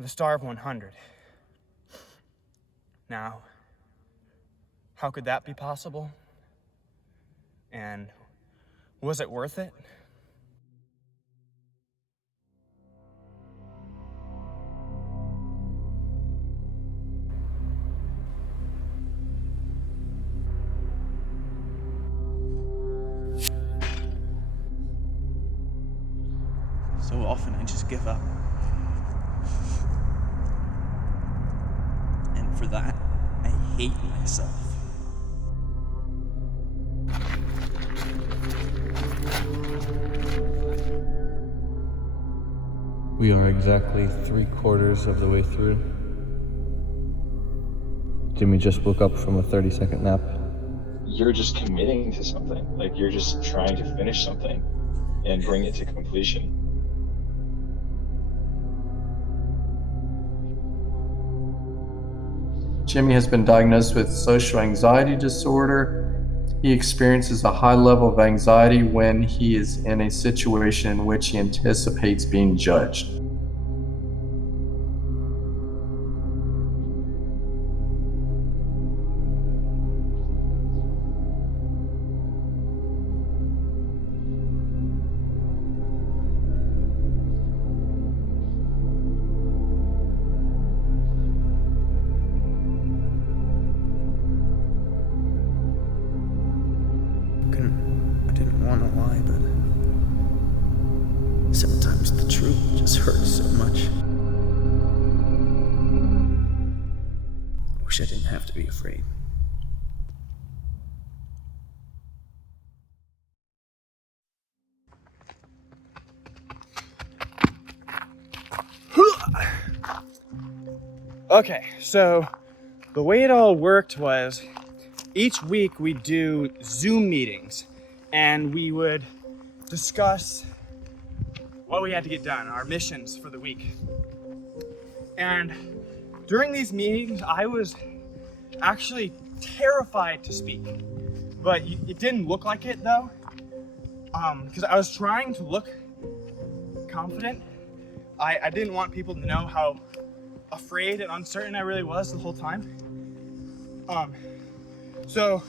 the star of 100. Now, how could that be possible? And was it worth it? So often I just give up. And for that, I hate myself. We are exactly 3/4 of the way through. Jimmy just woke up from a 30-second nap. You're just committing to something. Like, you're just trying to finish something and bring it to completion. Jimmy has been diagnosed with social anxiety disorder. He experiences a high level of anxiety when he is in a situation in which he anticipates being judged. I didn't want to lie, but sometimes the truth just hurts so much. I wish I didn't have to be afraid. Okay, so the way it all worked was each week we'd do Zoom meetings and we would discuss what we had to get done, our missions for the week. And during these meetings, I was actually terrified to speak, but it didn't look like it though, because I was trying to look confident. I didn't want people to know how afraid and uncertain I really was the whole time. So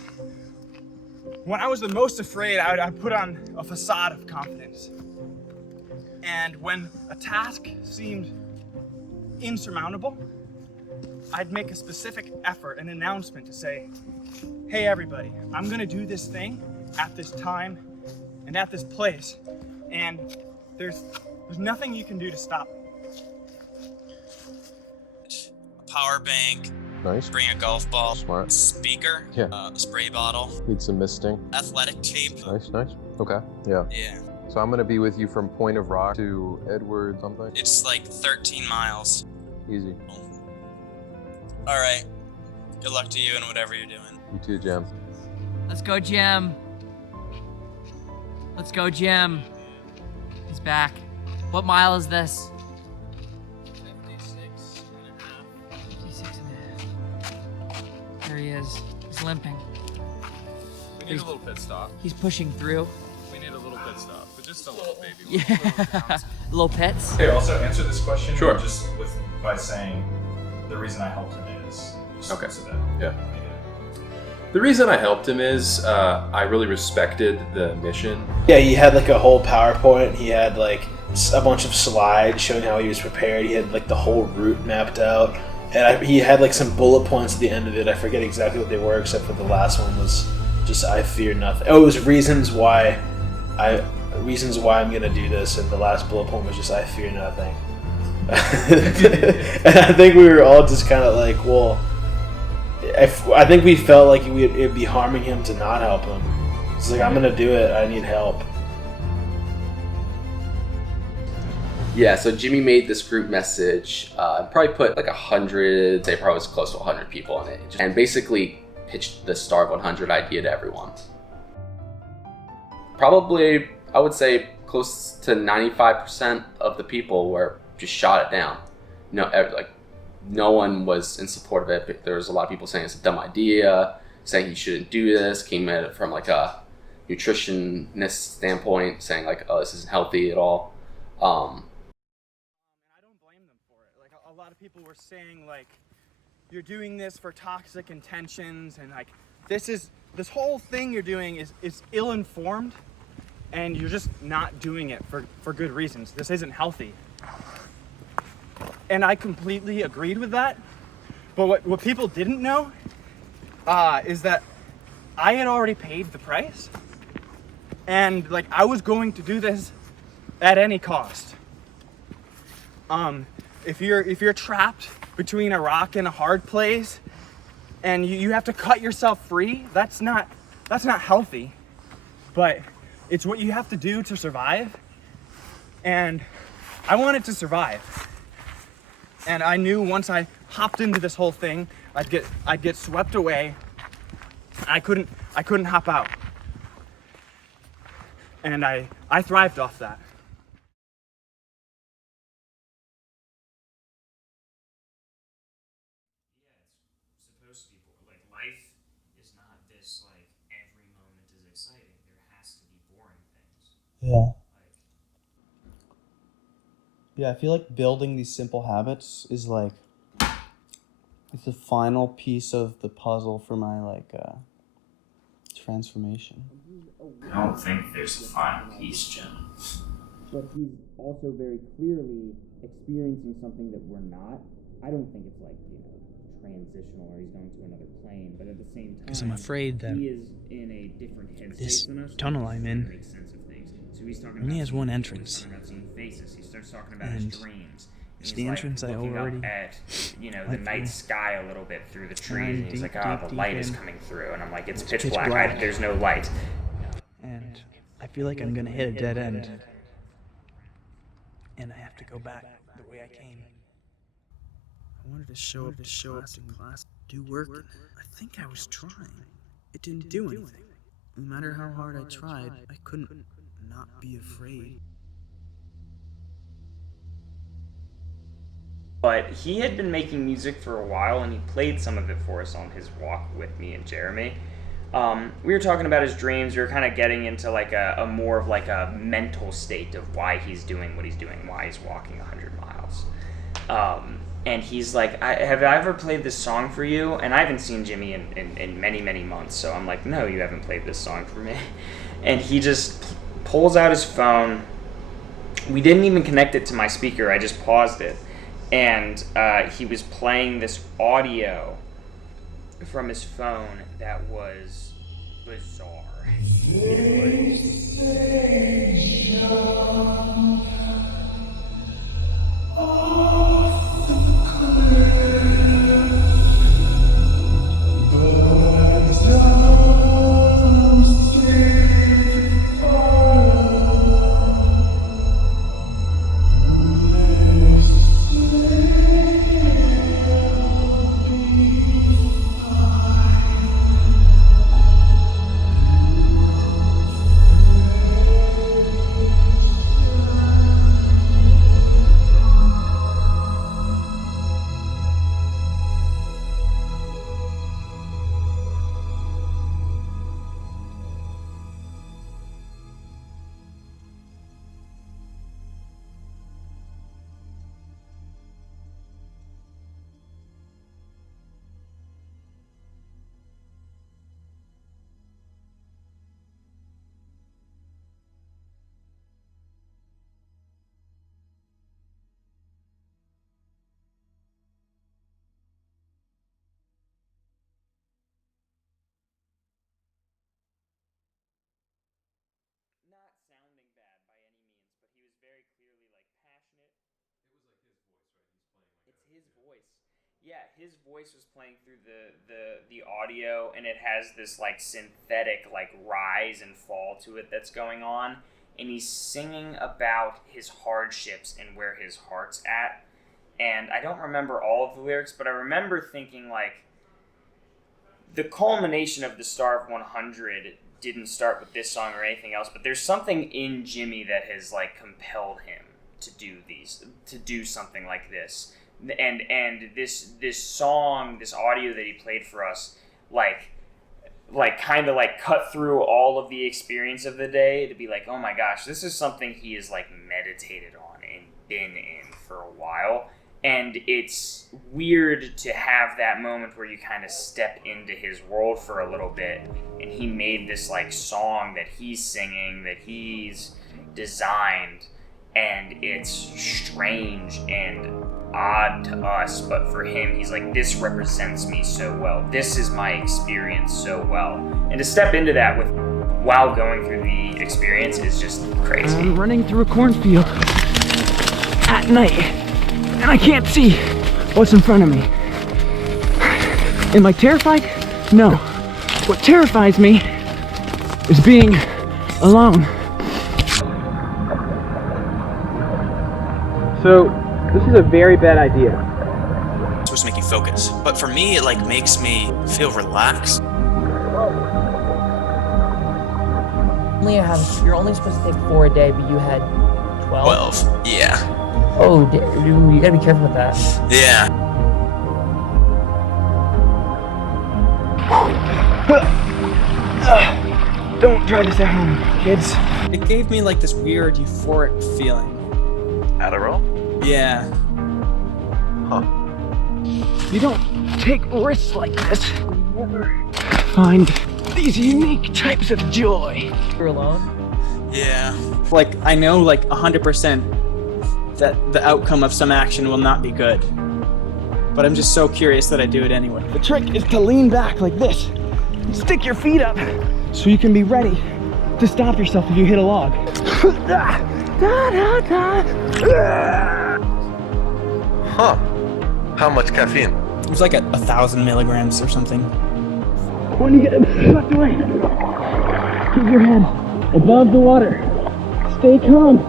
when I was the most afraid, I'd put on a facade of confidence. And when a task seemed insurmountable, I'd make a specific effort, an announcement to say, hey everybody, I'm gonna do this thing at this time and at this place, and there's nothing you can do to stop me. A power bank, Nice. bring a golf ball, Smart. speaker, Yeah. a spray bottle, Need some misting. athletic tape. Nice. Okay. Yeah. Yeah, So I'm gonna be with you from Point of Rock to Edward something. it's like 13 miles. Easy. All right, good luck to you and whatever you're doing. You too, Jam. Let's go, Jim. Let's go, Jim. He's back. What mile is this? 56 and a half. 56 and a half. There he is. He's limping. We need a little pit stop. He's pushing through. We need a little pit stop, but just a little, baby. Yeah. Little pits. Okay, also answer this question Sure. just by saying the reason I helped him is just Okay. so that Yeah. The reason I helped him is I really respected the mission. Yeah, he had like a whole PowerPoint. He had like a bunch of slides showing how he was prepared. He had like the whole route mapped out, and he had like some bullet points at the end of it. I forget exactly what they were, except for the last one was just "I fear nothing." Oh, it was reasons why I'm gonna do this, and the last bullet point was just "I fear nothing." And I think we were all just kind of like, well, I think we felt like it'd be harming him to not help him. It's like, I'm gonna do it. I need help. Yeah, so Jimmy made this group message, probably put like 100, say probably was close to 100 people in it, and basically pitched the Star of 100 idea to everyone. Probably, I would say close to 95% of the people were just shot it down. No one was in support of it. There was a lot of people saying it's a dumb idea, saying he shouldn't do this, came at it from like a nutritionist standpoint, saying like, oh, this isn't healthy at all. I don't blame them for it. Like a lot were saying like, you're doing this for toxic intentions, and like, this whole thing you're doing is ill-informed, and you're just not doing it for good reasons. This isn't healthy. And I completely agreed with that. But what people didn't know is that I had already paid the price, and like, I was going to do this at any cost. If you're trapped between a rock and a hard place, and you have to cut yourself free, that's not healthy. But it's what you have to do to survive. And I wanted to survive. And I knew once I hopped into this whole thing, I'd get swept away. I couldn't hop out. And I thrived off that. It's supposed to be like life is not this like every moment is exciting. There has to be boring things. Yeah. Like, Yeah, I feel like building these simple habits is like it's the final piece of the puzzle for my transformation. I don't think there's a final piece, Jim. But he's also very clearly experiencing something that we're not. I don't think it's like, transitional or he's going to another plane, but at the same time, Because I'm afraid that he is in a different headspace this than us. tunnel I'm in Makes sense of things. So he's talking only about has one seeing entrance. people, he's talking about seeing faces. He starts talking about And his dreams. it's He's the like entrance I looking already up at, the went night through. sky a little bit through the trees, I'm and he's deep, like, oh, deep, the light deep is in. coming through, and I'm like, it's It's pitch pitch black. black. There's no light. And I feel like I'm gonna hit a dead end. And I have to go back the way I came. I wanted to show up to class, do work. I think I was trying. It didn't do anything. No matter how hard I tried, I couldn't not be afraid. But he had been making music for a while, and he played some of it for us on his walk with me and Jeremy. We were talking about his dreams. We were kind of getting into like a more of like a mental state of why he's doing what he's doing, why he's walking 100 miles. And he's like, have I ever played this song for you? And I haven't seen Jimmy in many, many months. So I'm like, no, you haven't played this song for me. And he just pulls out his phone. We didn't even connect it to my speaker. I just paused it. And he was playing this audio from his phone that was bizarre. Not sounding bad by any means, but he was very clearly like passionate. It was like his voice, right? He's playing like it's his voice. Yeah, his voice was playing through the audio, and it has this like synthetic like rise and fall to it that's going on, and he's singing about his hardships and where his heart's at. And I don't remember all of the lyrics, but I remember thinking like the culmination of the Star of 100 didn't start with this song or anything else, but there's something in Jimmy that has like compelled him to do something like this. And this song, this audio that he played for us, like kind of like cut through all of the experience of the day to be like, oh my gosh, this is something he has like meditated on and been in for a while. And it's weird to have that moment where you kind of step into his world for a little bit, and he made this like song that he's singing, that he's designed, and it's strange and odd to us, but for him, he's like, this represents me so well. This is my experience so well. And to step into that with while going through the experience is just crazy. I'm running through a cornfield at night, and I can't see what's in front of me. Am I terrified? No. What terrifies me is being alone. So, this is a very bad idea. It's supposed to make you focus. But for me, it like makes me feel relaxed. You're only supposed to take 4 a day, but you had 12? 12, yeah. Oh, dude, you gotta be careful with that. Yeah. Don't try this at home, kids. It gave me like this weird euphoric feeling. Adderall? Yeah. You don't take risks like this. You never find these unique types of joy. You're alone? Yeah. Like, I know like 100% that the outcome of some action will not be good. But I'm just so curious that I do it anyway. The trick is to lean back like this. Stick your feet up so you can be ready to stop yourself if you hit a log. Huh. How much caffeine? It was like 1,000 milligrams or something. When you get swept away, keep your head above the water. Stay calm.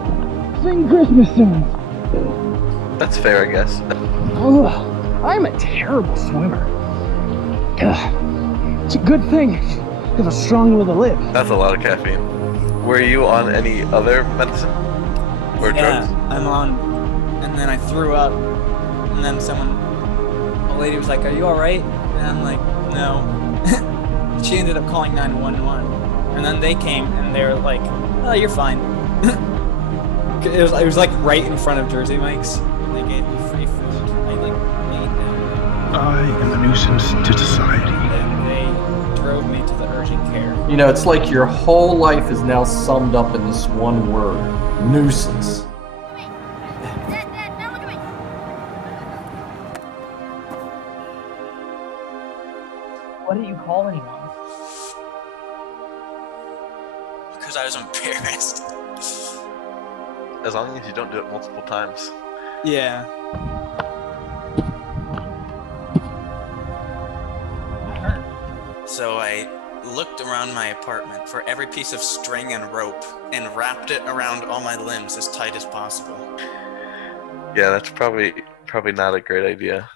Sing Christmas songs. That's fair, I guess. Oh, I'm a terrible swimmer. It's a good thing I have a strong will to live. That's a lot of caffeine. Were you on any other medicine? Or drugs? I'm on, and then I threw up, and then a lady was like, "Are you all right?" And I'm like, "No." She ended up calling 911, and then they came and they were like, "Oh, you're fine." it was like right in front of Jersey Mike's, and they gave me free food. I like made them. I am a nuisance to society. And they drove me to the urgent care. You know, it's like your whole life is now summed up in this one word: nuisance. Why didn't you call anyone? Because I was embarrassed. As long as you don't do it multiple times. Yeah. So I looked around my apartment for every piece of string and rope and wrapped it around all my limbs as tight as possible. Yeah, that's probably not a great idea.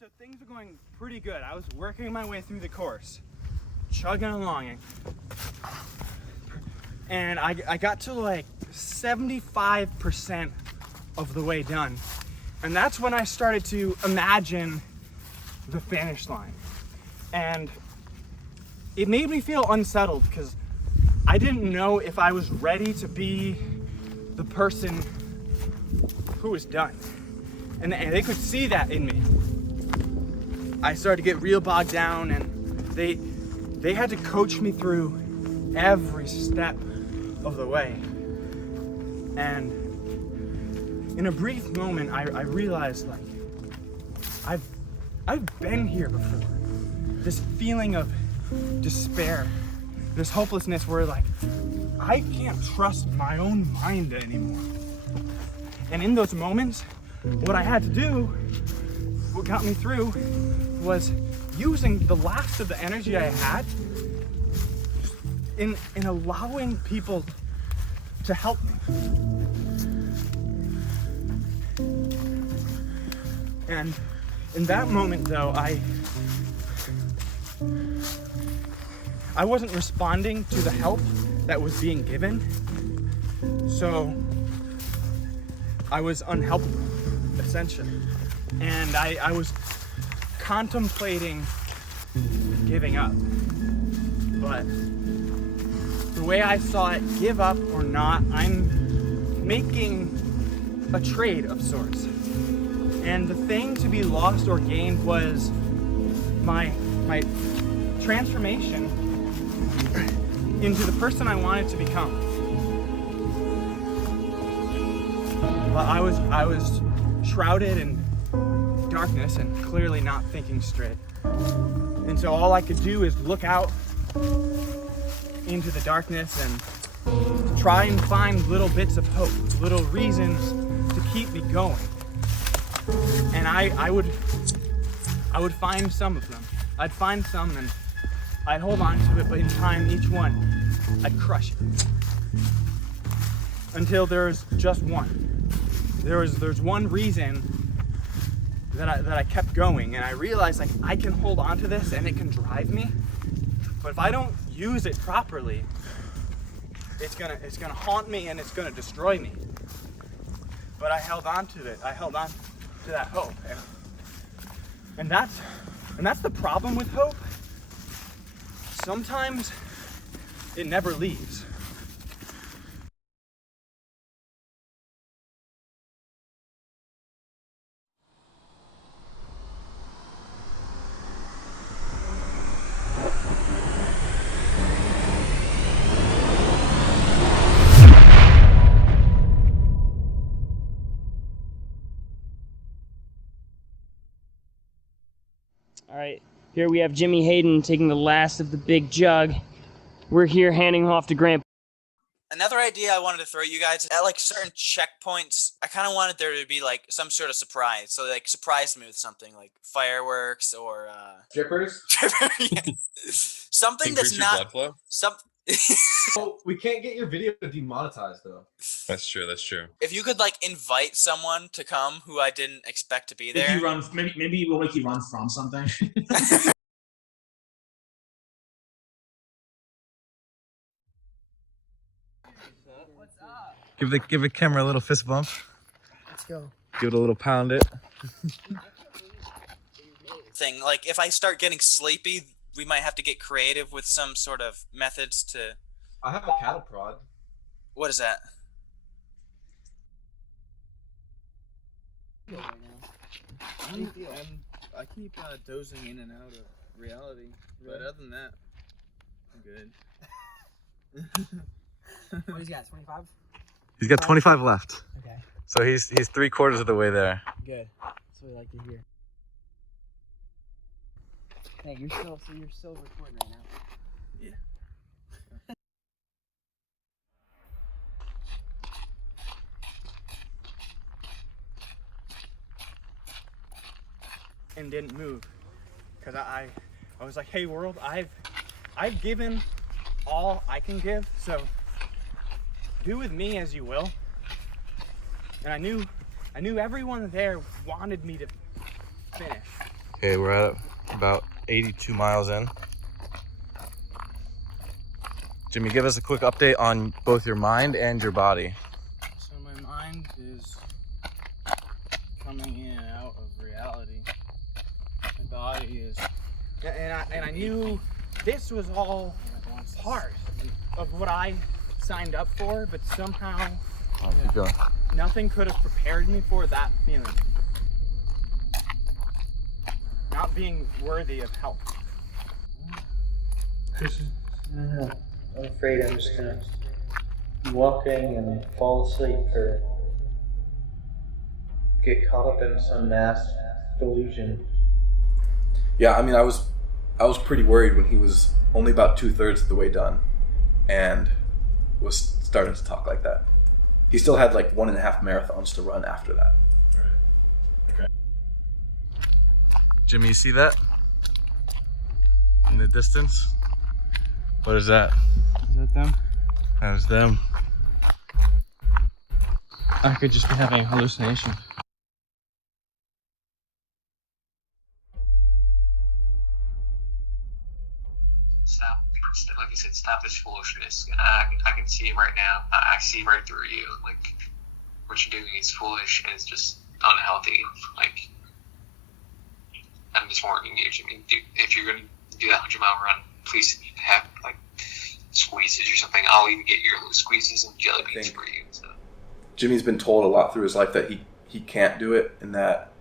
So things were going pretty good. I was working my way through the course, chugging along, and I got to like 75% of the way done. And that's when I started to imagine the finish line. And it made me feel unsettled because I didn't know if I was ready to be the person who was done. And they could see that in me. I started to get real bogged down, and they had to coach me through every step of the way. And in a brief moment, I realized, like, I've been here before. This feeling of despair, this hopelessness where, like, I can't trust my own mind anymore. And in those moments, what I had to do, what got me through, was using the last of the energy I had in allowing people to help me. And in that moment, though, I wasn't responding to the help that was being given, so I was unhelpable, essentially. And I was contemplating giving up, but the way I saw it, give up or not, I'm making a trade of sorts. And the thing to be lost or gained was my transformation into the person I wanted to become. But I was shrouded in darkness and clearly not thinking straight. And so all I could do is look out into the darkness and try and find little bits of hope, little reasons to keep me going. And I would find some of them. I'd find some and I'd hold on to it, but in time, each one, I'd crush it. Until there's just one. There's one reason that I kept going, and I realized like I can hold on to this and it can drive me. But if I don't use it properly, it's gonna haunt me and it's gonna destroy me. But I held on to it. I held on to that hope, and that's the problem with hope. Sometimes it never leaves. All right, here we have Jimmy Hayden taking the last of the big jug. We're here handing him off to Grandpa. Another idea I wanted to throw you guys at like certain checkpoints. I kind of wanted there to be like some sort of surprise. So like surprise me with something like fireworks or strippers. Something Increase that's your not blood flow. Oh, we can't get your video demonetized though. That's true. That's true. If you could like invite someone to come who I didn't expect to be there. If you run, maybe we'll make you run from something. Give the camera a little fist bump. Let's go. Give it a little pound it. Thing like if I start getting sleepy, we might have to get creative with some sort of methods to. I have a cattle prod. What is that? I keep dozing in and out of reality, but other than that, I'm good. What he's got, 25? He's got 25 left. Okay. So he's 3/4 of the way there. Good. That's what we like to hear. Hey, you're still recording right now. Yeah. And didn't move, because I was like, hey world, I've given all I can give, so do with me as you will. And I knew everyone there wanted me to finish. Okay, we're at about 82 miles in. Jimmy, give us a quick update on both your mind and your body. So my mind is coming in and out of reality. My body is, and I knew this was all part of what I signed up for, but somehow Keep going. nothing could have prepared me for that feeling. Not being worthy of help. I'm afraid I'm just gonna be walking and fall asleep or get caught up in some mass delusion. Yeah, I mean, I was pretty worried when he was only about 2/3 of the way done, and was starting to talk like that. He still had like 1.5 marathons to run after that. Okay. Jimmy, you see that? In the distance? What is that? Is that them? That was them. I could just be having a hallucination. Stop, like I said, stop this foolishness. And I can see it right now. I see right through you. Like, what you're doing is foolish and it's just unhealthy. Like, I'm just warning you. I mean, if you're going to do that 100-mile run, please have, like, squeezes or something, I'll even get your little squeezes and jelly beans for you. So. Jimmy's been told a lot through his life that he can't do it, and that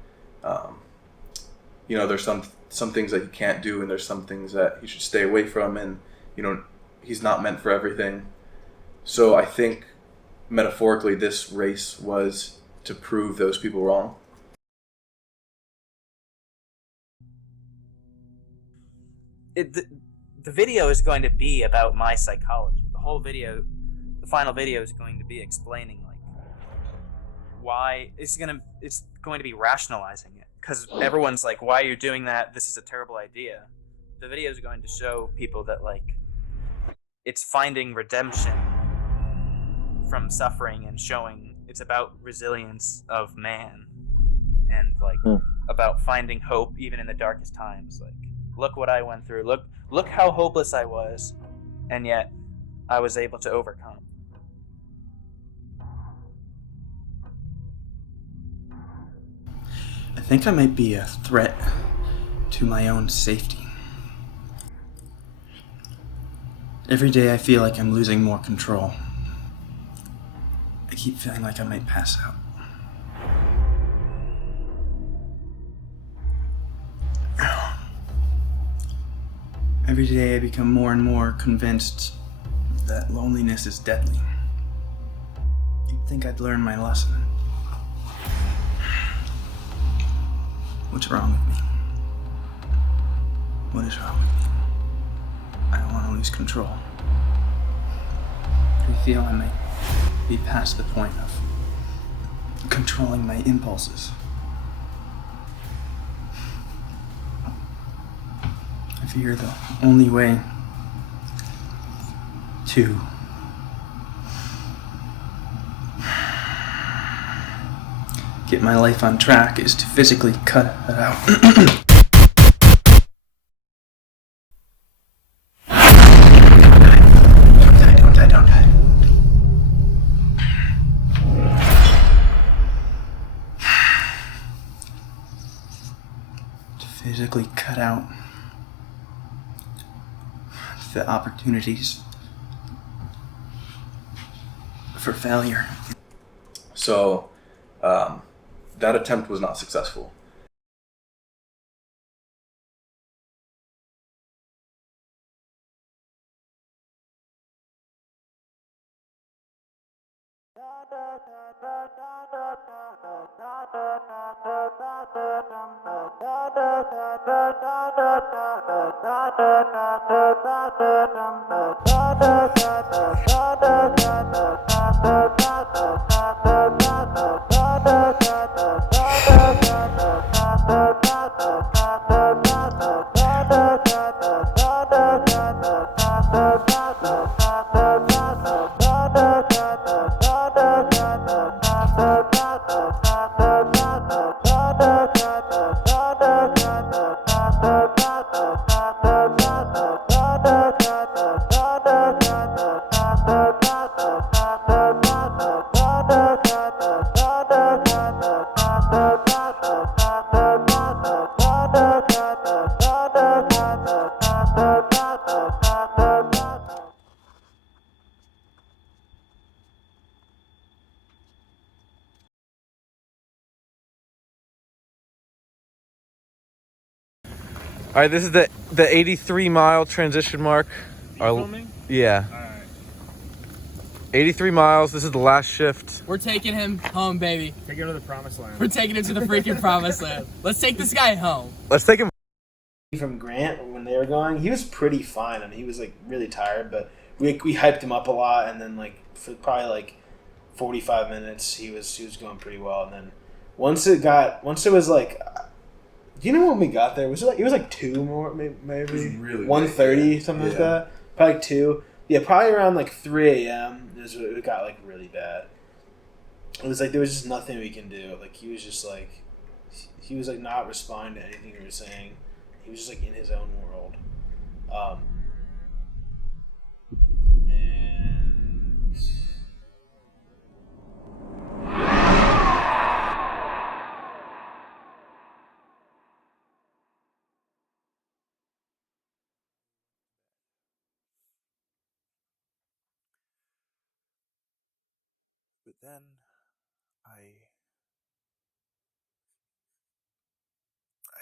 there's some things that he can't do, and there's some things that he should stay away from, and he's not meant for everything. So I think metaphorically this race was to prove those people wrong. The video is going to be about my psychology. The whole video, the final video, is going to be explaining like why it's going to be rationalizing it, because everyone's like, why are you doing that? This is a terrible idea. The video is going to show people that like it's finding redemption from suffering and showing it's about resilience of man and like about finding hope even in the darkest times. Like, look what I went through. Look how hopeless I was, and yet I was able to overcome. I think I might be a threat to my own safety. Every day I feel like I'm losing more control. I keep feeling like I might pass out. Every day I become more and more convinced that loneliness is deadly. You'd think I'd learn my lesson. What's wrong with me? What is wrong with me? I don't want to lose control. I feel I might be past the point of controlling my impulses. I fear the only way to get my life on track is to physically cut it out. Don't die. To physically cut out the opportunities for failure. So that attempt was not successful. All right, this is the 83-mile transition mark. Filming? Yeah. Alright. 83 miles. This is the last shift. We're taking him home, baby. Take him to the promised land. We're taking him to the freaking promised land. Let's take this guy home. Let's take him. From Grant, when they were going, he was pretty fine. I mean, he was like really tired, but we hyped him up a lot, and then like for probably like 45 minutes, he was going pretty well. And then once it was like, do you know when we got there? Was it like 2 more, maybe really 1:30, something like that? Probably like 2. Yeah, probably around like 3 a.m. is when it got like really bad. It was like there was just nothing we can do. Like he was just like not responding to anything we were saying. He was just like in his own world. then I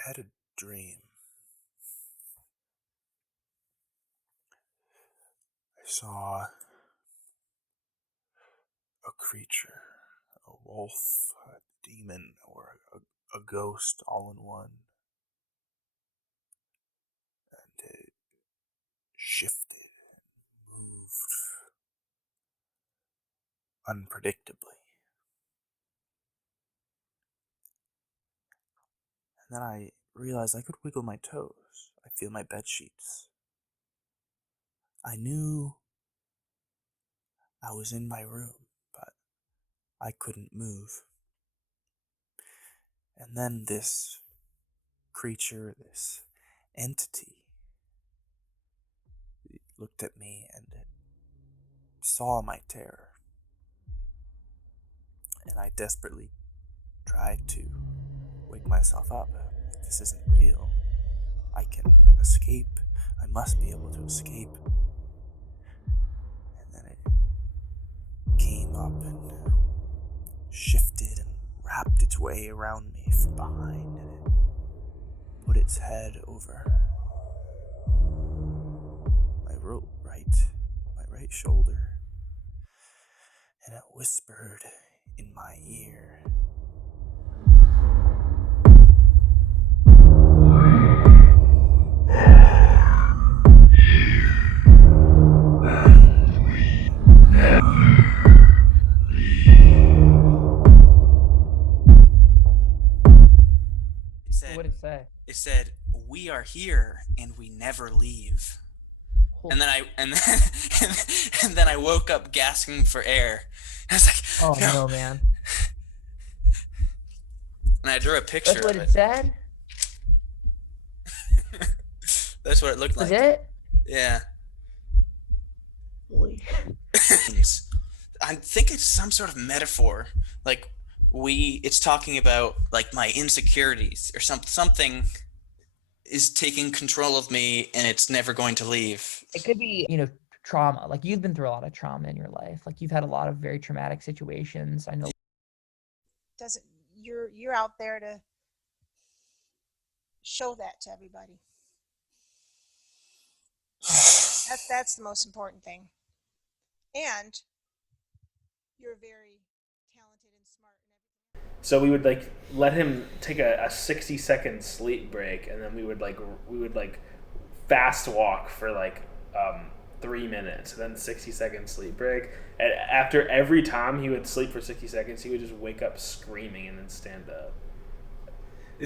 had a dream. I saw a creature, a wolf, a demon, or a ghost all in one. And it shifted and moved unpredictably. And then I realized I could wiggle my toes. I feel my bed sheets. I knew I was in my room, but I couldn't move. And then this creature, this entity, looked at me and it saw my terror. And I desperately tried to wake myself up. This isn't real. I can escape. I must be able to escape. And then it came up and shifted and wrapped its way around me from behind, and it put its head over my right shoulder, and it whispered in my ear. What did it say? It said, "We are here and we never leave." And then and then I woke up gasping for air. I was like, "Oh no, man!" And I drew a picture. That's what of it said. That's what it looked like. Was it? Yeah. Holy. I think it's some sort of metaphor. Like it's talking about like my insecurities or something is taking control of me and it's never going to leave. It could be, trauma. Like you've been through a lot of trauma in your life. Like you've had a lot of very traumatic situations. I know. You're out there to show that to everybody. That's the most important thing. And you're very talented and smart and everything. So we would let him take a 60-second sleep break, and then we would fast walk for 3 minutes, and then 60-second sleep break. And after every time he would sleep for 60 seconds, he would just wake up screaming and then stand up. He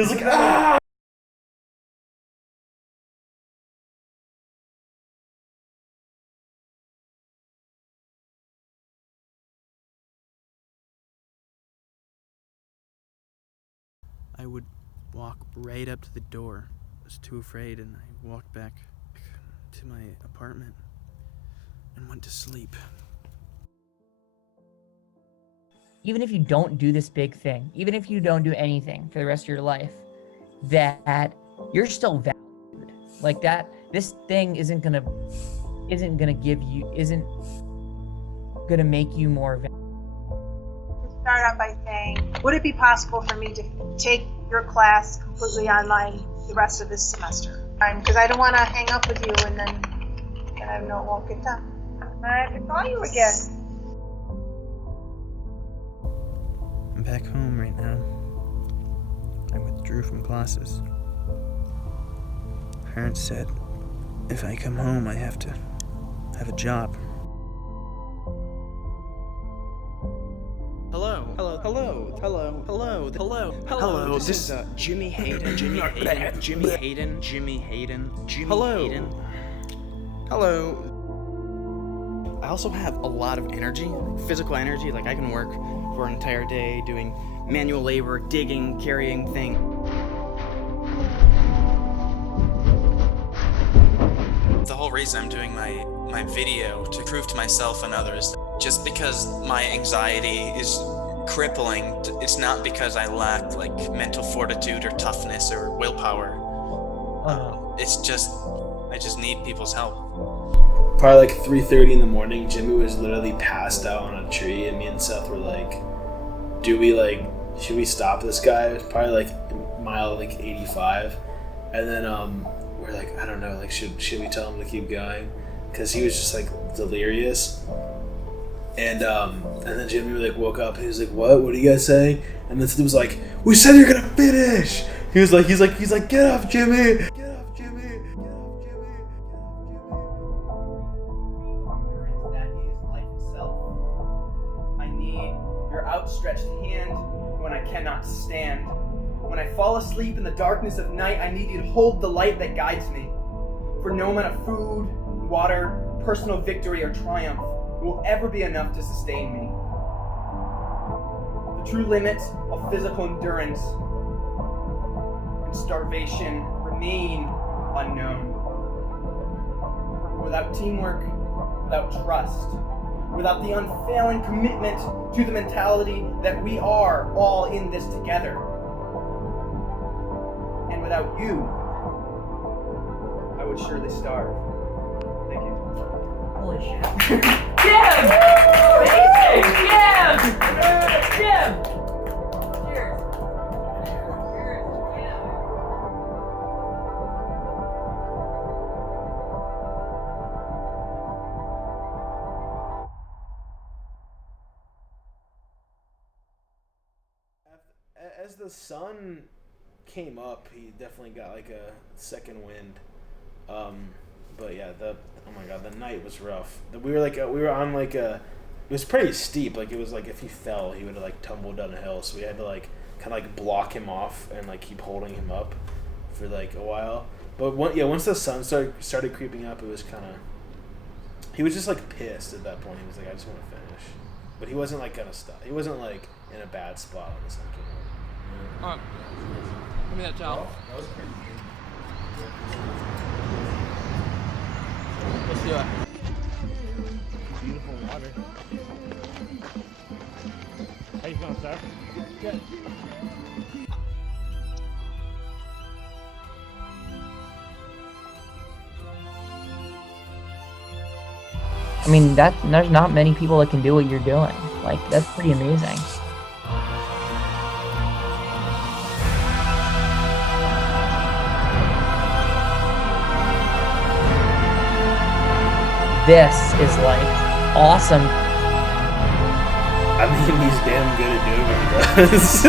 was like, ah! I would walk right up to the door. I was too afraid, and I walked back to my apartment and went to sleep. Even if you don't do this big thing, even if you don't do anything for the rest of your life, that you're still valued. Like that, this thing isn't gonna make you more valuable. Start out by saying, would it be possible for me to take your class completely online the rest of this semester? Because I don't want to hang up with you and then I know it won't get done. I have to call you again. I'm back home right now. I withdrew from classes. Parents said if I come home, I have to have a job. Hello. This is Jimmy Hayden. Hello. I also have a lot of energy, physical energy. Like I can work for an entire day doing manual labor, digging, carrying things. The whole reason I'm doing my video to prove to myself and others, just because my anxiety is crippling, it's not because I lack mental fortitude or toughness or willpower. It's just I just need people's help. probably like 3:30 in the morning, Jimmy was literally passed out on a tree, and me and Seth were like, should we stop this guy? It was probably like mile like 85, and then we're like, I don't know, like should we tell him to keep going? Because he was just like delirious. And then Jimmy like woke up and he was like, what are you guys saying? And then Seth was like, we said you're gonna finish. He's like, get up, Jimmy. I need your outstretched hand when I cannot stand. When I fall asleep in the darkness of night, I need you to hold the light that guides me. For no amount of food, water, personal victory, or triumph will ever be enough to sustain me. The true limits of physical endurance and starvation remain unknown. Without teamwork, without trust, without the unfailing commitment to the mentality that we are all in this together, and without you, I would surely starve. Thank you. Holy shit. Jim! Amazing! Jim! Jim! Cheers. As the sun came up, he definitely got like a second wind. But yeah, oh my god, the night was rough. We were on like it was pretty steep. Like it was like if he fell, he would have like tumbled down a hill. So we had to like kind of like block him off and like keep holding him up for like a while. But once the sun started creeping up, it was kind of. He was just like pissed at that point. He was like, I just want to finish. But he wasn't like gonna stop. He wasn't like in a bad spot when the sun came up. Give me that towel. That was pretty good. Let's do it. Beautiful water. How you feeling, sir? Good. I mean, there's not many people that can do what you're doing. Like, that's pretty amazing. This is like awesome. I mean, he's damn good at doing what he does.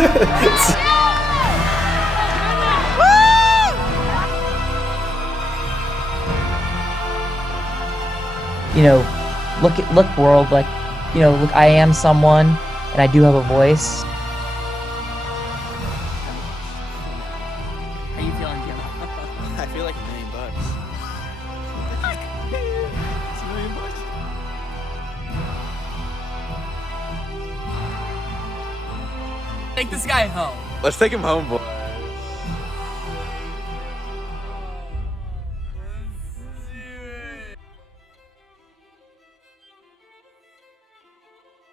You know, look world, like, you know, look, I am someone, and I do have a voice. How you feeling, Jim? I feel like $1 million. It's $1 million. Take this guy home. Let's take him home, boy.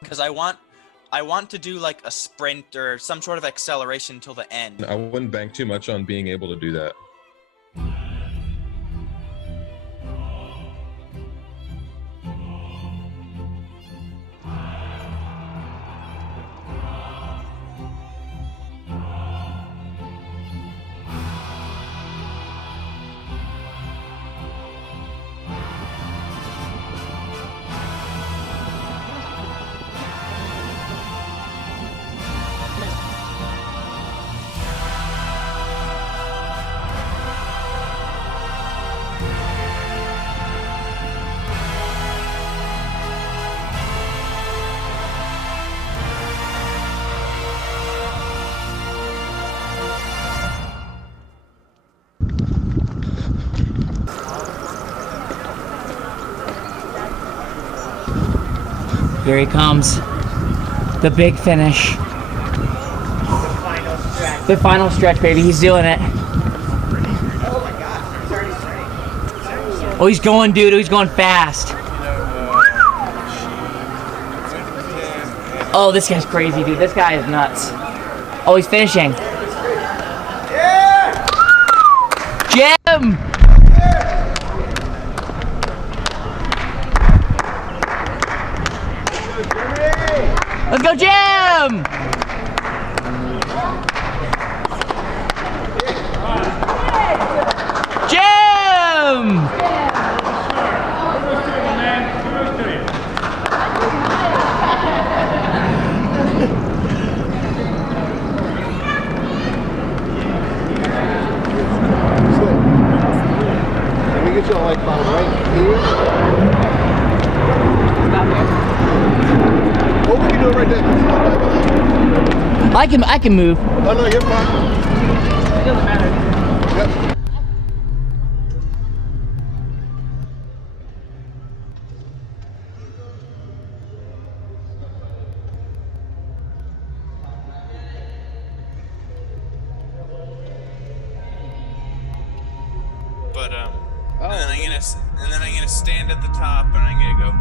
Because I want to do like a sprint or some sort of acceleration till the end. I wouldn't bank too much on being able to do that. Here he comes. The big finish. The final stretch, baby. He's doing it. Oh, he's going, dude. He's going fast. Oh, this guy's crazy, dude. This guy is nuts. Oh, he's finishing. Jim! Let's go, Jim! Jim! Let me get you like about right here. Oh, we can do it right there. I can move. Oh no, you're fine. It doesn't matter. Yep. But and then I'm gonna stand at the top and I'm gonna go.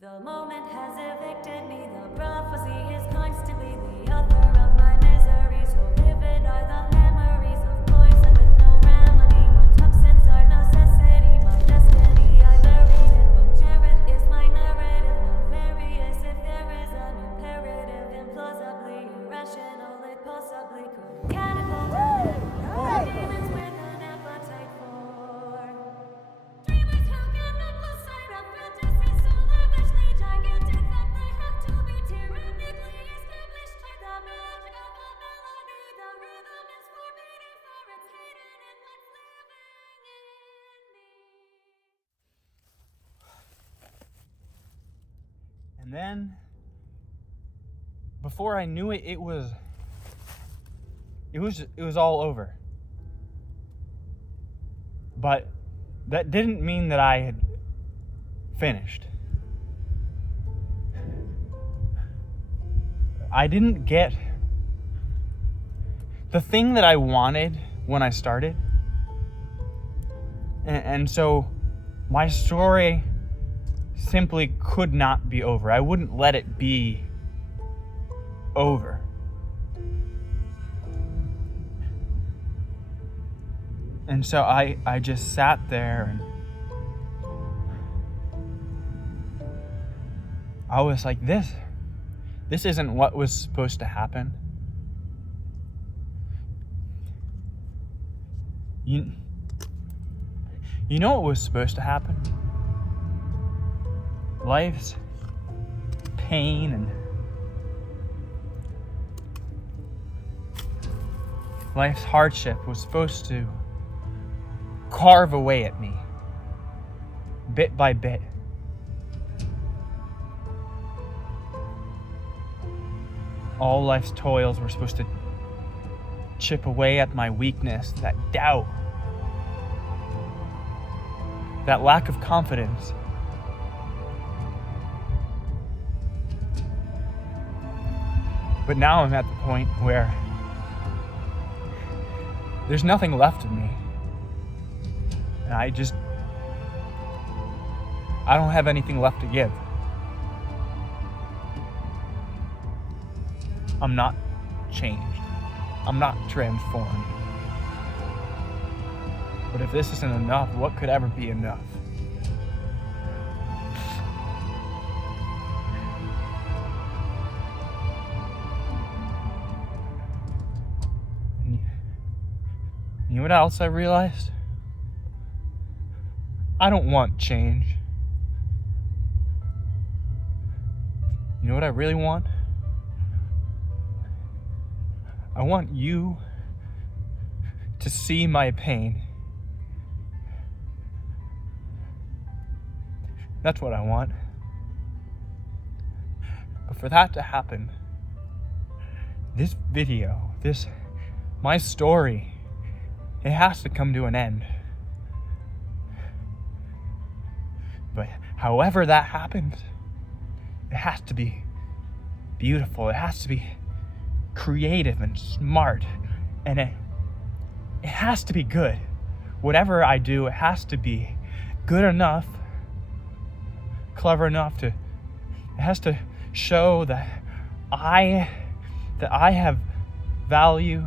The moment has evicted me, the prophecy is constantly the author of my misery. So vivid are the memories of poison with no remedy. My toxins are necessity, my destiny, I buried it. But Jared is my narrative, nefarious. If there is an imperative, implausibly irrational, it possibly could catapult a demons with an appetite for dreamers who cannot lose sight of fantasy so lavishly gigantic that they have to be tyrannically established by the magic of a melody. The rhythm is forbidden for it's hidden in what's living in me. And then, before I knew it, it was all over. But that didn't mean that I had finished. I didn't get the thing that I wanted when I started. And so my story simply could not be over. I wouldn't let it be over. And so I just sat there and I was like, this isn't what was supposed to happen. You know what was supposed to happen? Life's pain and life's hardship was supposed to carve away at me, bit by bit. All life's toils were supposed to chip away at my weakness, that doubt, that lack of confidence. But now I'm at the point where there's nothing left of me. And I don't have anything left to give. I'm not changed. I'm not transformed. But if this isn't enough, what could ever be enough? And you know what else I realized? I don't want change. You know what I really want? I want you to see my pain. That's what I want. But for that to happen, this video, my story, it has to come to an end. But however that happens, it has to be beautiful. It has to be creative and smart. And it has to be good. Whatever I do, it has to be good enough, clever enough it has to show that I have value.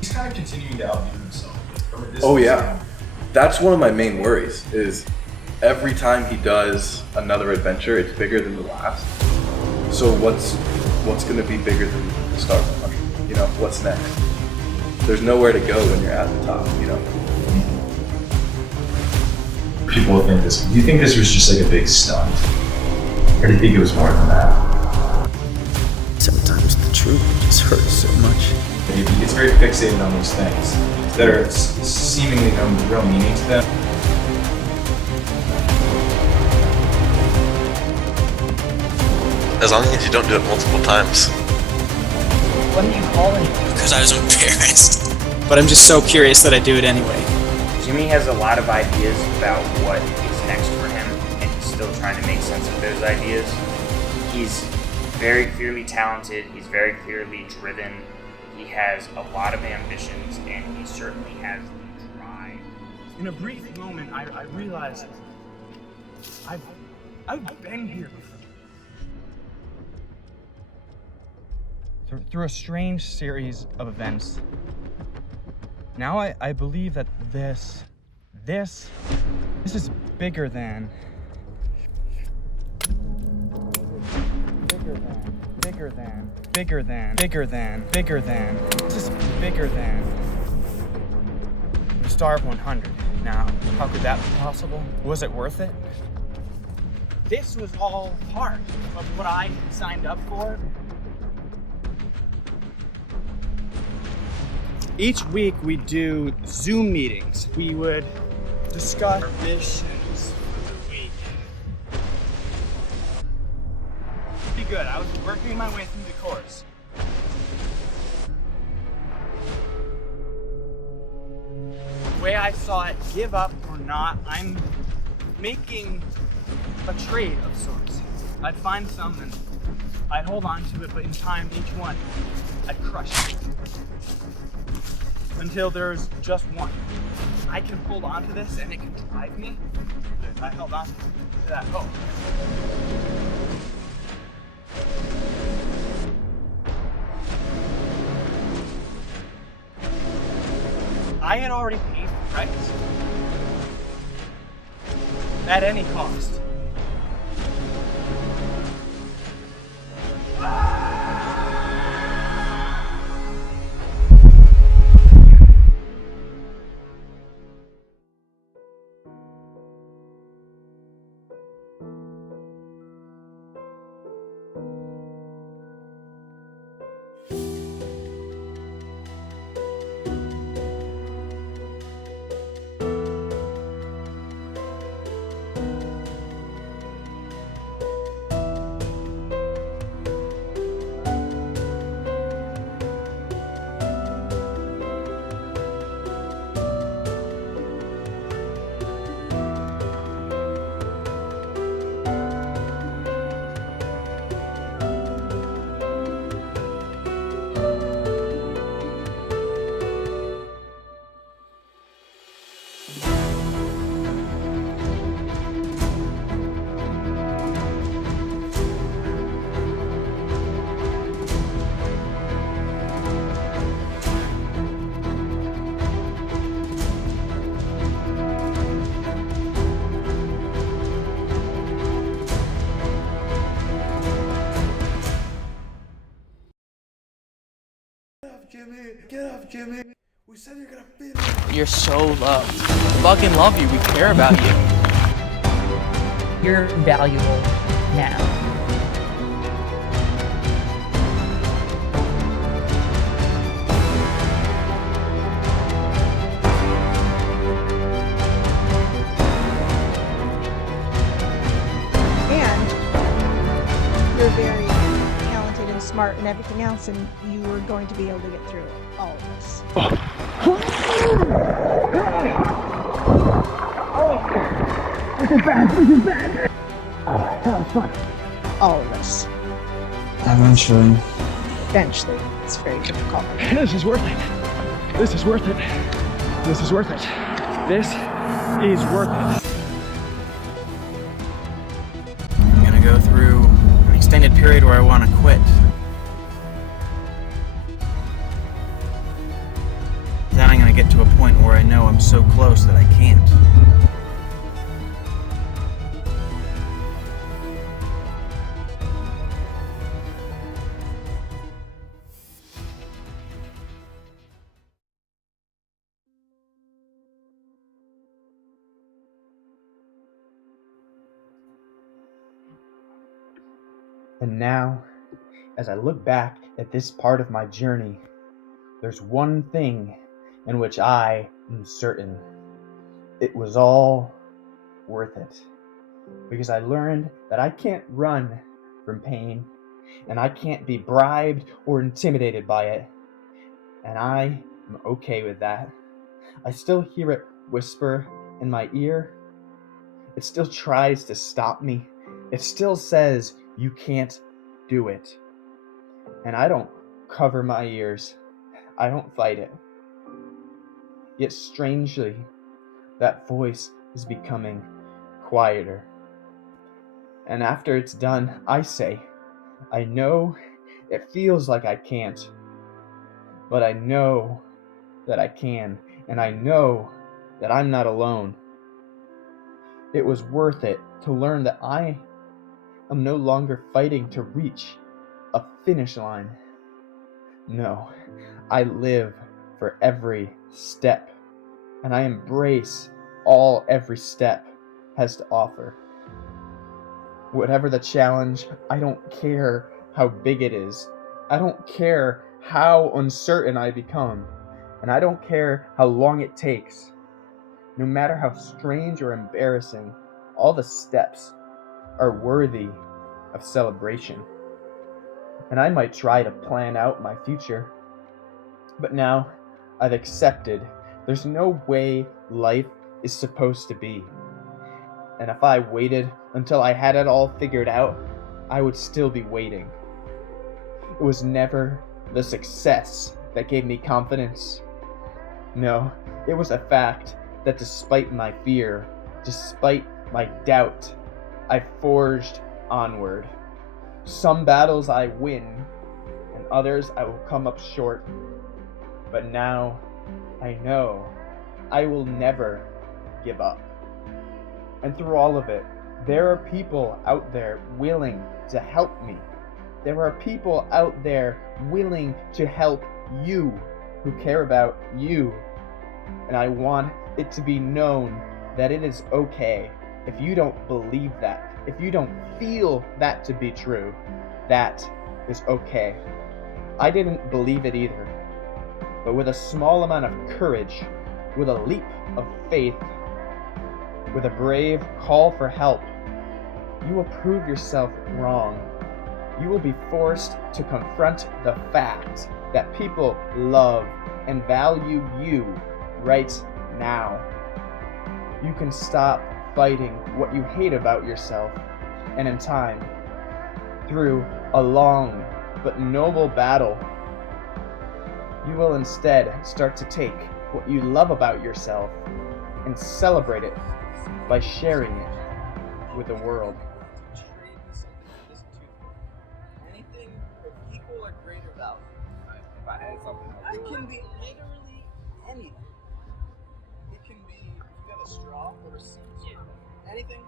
He's kind of continuing to outdo himself. From a distance. Oh yeah, that's one of my main worries. Is every time he does another adventure, it's bigger than the last. So what's going to be bigger than the Star 100? You know, what's next? There's nowhere to go when you're at the top. You know. People think this. Do you think this was just like a big stunt, or do you think it was more than that? Sometimes the truth just hurts so much. It's very fixated on these things that are seemingly no real meaning to them. As long as you don't do it multiple times. What are you calling it? Because I was embarrassed. But I'm just so curious that I do it anyway. Jimmy has a lot of ideas about what is next for him, and he's still trying to make sense of those ideas. He's very clearly talented, he's very clearly driven, he has a lot of ambitions, and he certainly has the drive. In a brief moment, I realized I've been here before. Through a strange series of events, now I believe that this is bigger than this is bigger than the Star 100. Now, how could that be possible? Was it worth it? This was all part of what I signed up for. Each week we do Zoom meetings. We would discuss our missions for the week. Pretty good. I was working my way through the course. The way I saw it, give up or not, I'm making a trade of sorts. I'd find some and I'd hold on to it, but in time, each one, I'd crush it. Until there's just one. I can hold on to this and it can drive me. I held on to that hope. I had already paid the price. At any cost. Jimmy. Get up, Jimmy. We said you're gonna finish. You're so loved. We fucking love you. We care about you. You're valuable now. And you're very talented and smart and everything else, and you are going to be able to get through all of this. This is bad. This is bad. Oh, that was fun. All of this. Eventually. Eventually. It's very difficult. This is worth it. This is worth it. This is worth it. This is worth it. I'm gonna go through an extended period where I want to quit. Then I'm gonna get to a point where I know I'm so close that I can't. And now, as I look back at this part of my journey, there's one thing in which I am certain. It was all worth it. Because I learned that I can't run from pain, and I can't be bribed or intimidated by it. And I am okay with that. I still hear it whisper in my ear. It still tries to stop me. It still says, you can't do it. And I don't cover my ears. I don't fight it. Yet strangely, that voice is becoming quieter. And after it's done, I say, I know it feels like I can't, but I know that I can, and I know that I'm not alone. It was worth it to learn that I am no longer fighting to reach a finish line. No, I live for every step, and I embrace all every step has to offer. Whatever the challenge, I don't care how big it is. I don't care how uncertain I become, and I don't care how long it takes. No matter how strange or embarrassing, all the steps are worthy of celebration. And I might try to plan out my future, but now I've accepted there's no way life is supposed to be. And if I waited until I had it all figured out, I would still be waiting. It was never the success that gave me confidence. No, it was a fact that despite my fear, despite my doubt, I forged onward. Some battles I win, and others I will come up short. But now I know I will never give up. And through all of it, there are people out there willing to help me. There are people out there willing to help you, who care about you. And I want it to be known that it is okay if you don't believe that, if you don't feel that to be true. That is okay. I didn't believe it either. But with a small amount of courage, with a leap of faith, with a brave call for help, you will prove yourself wrong. You will be forced to confront the fact that people love and value you right now. You can stop fighting what you hate about yourself, and in time, through a long but noble battle, you will instead start to take what you love about yourself and celebrate it by sharing it with the world. Anything of equal or greater value. If I had something, it can be literally anything. It can be, if you got a straw or a seed, anything.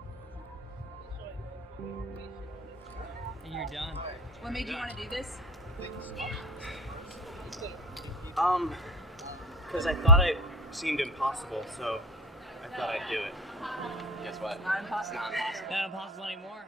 And you're done. What made you want to do this? Because I thought it seemed impossible, so I thought I'd do it. Guess what? Not impossible. Not impossible anymore.